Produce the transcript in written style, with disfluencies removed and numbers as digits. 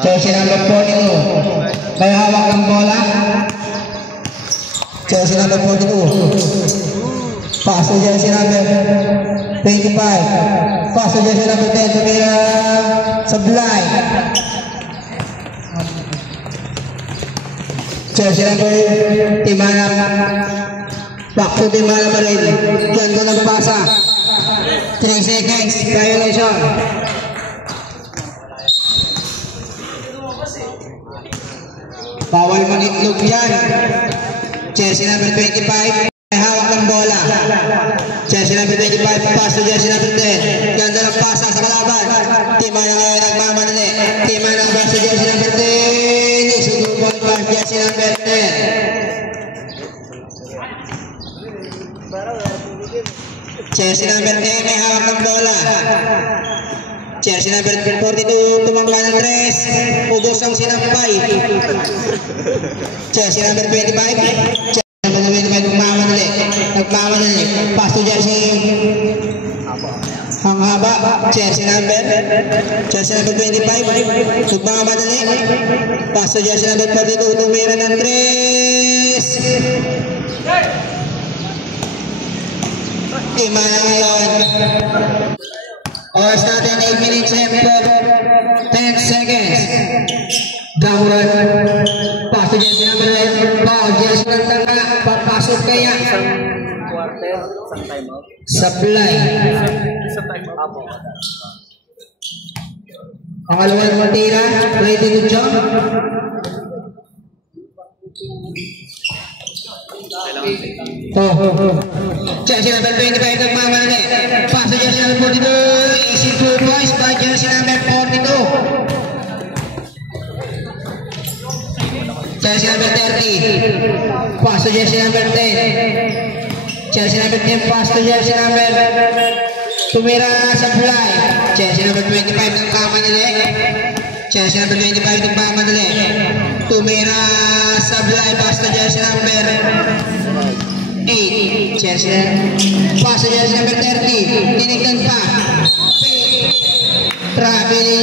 Jersey number 42. May hawak ng bola. Jersey number 42. Pass to jersey number 25. Pass to jersey number 10. Tumira Sablay. Jersey number Timana. Back to Timana pa rin. Ganda ng pasa. 3 seconds. Violation. Bawal manitlog yan. Jersey number 25. May hawak ng bola. Jersey number 25. Pass to jersey number 10. Ganda ng pasa sa kalaban. Timana ngayon nagmamanali. Timana pass to jersey number 10. Isugubon pass jersey number 10. Jersey number 10. May hawak ng bola. Jersey number 42, tumangla ng 3, ubos ang sinampay. Jersey number 25, Jersey number 25, nagmamanali. Pass to jersey ang haba. Jersey number 25, nagmamanali. Pass to jersey number 42, tumira ng 3. Timana ngayon. Oras natin 8 minutes and 10 seconds. Downward. Pass to jersey number 11. Ball. Jersey ng tanga. Papasok kaya. Supply. Ang alawang matira. Ready to jump. Jersey number 25 nagmamanali. Pass to jersey number 42. Easy 2 points by jersey number 42. Jersey number 30. Pass to jersey number 10. Jersey number 10. Pass to jersey number tumira sa fly. Jersey number 25 nagmamanali. Jersey number 25 nagmamanali. Tumira sa fly. Pass to jersey number 8. Jersey pass to jersey number 30. Tinignan pa. Traveling.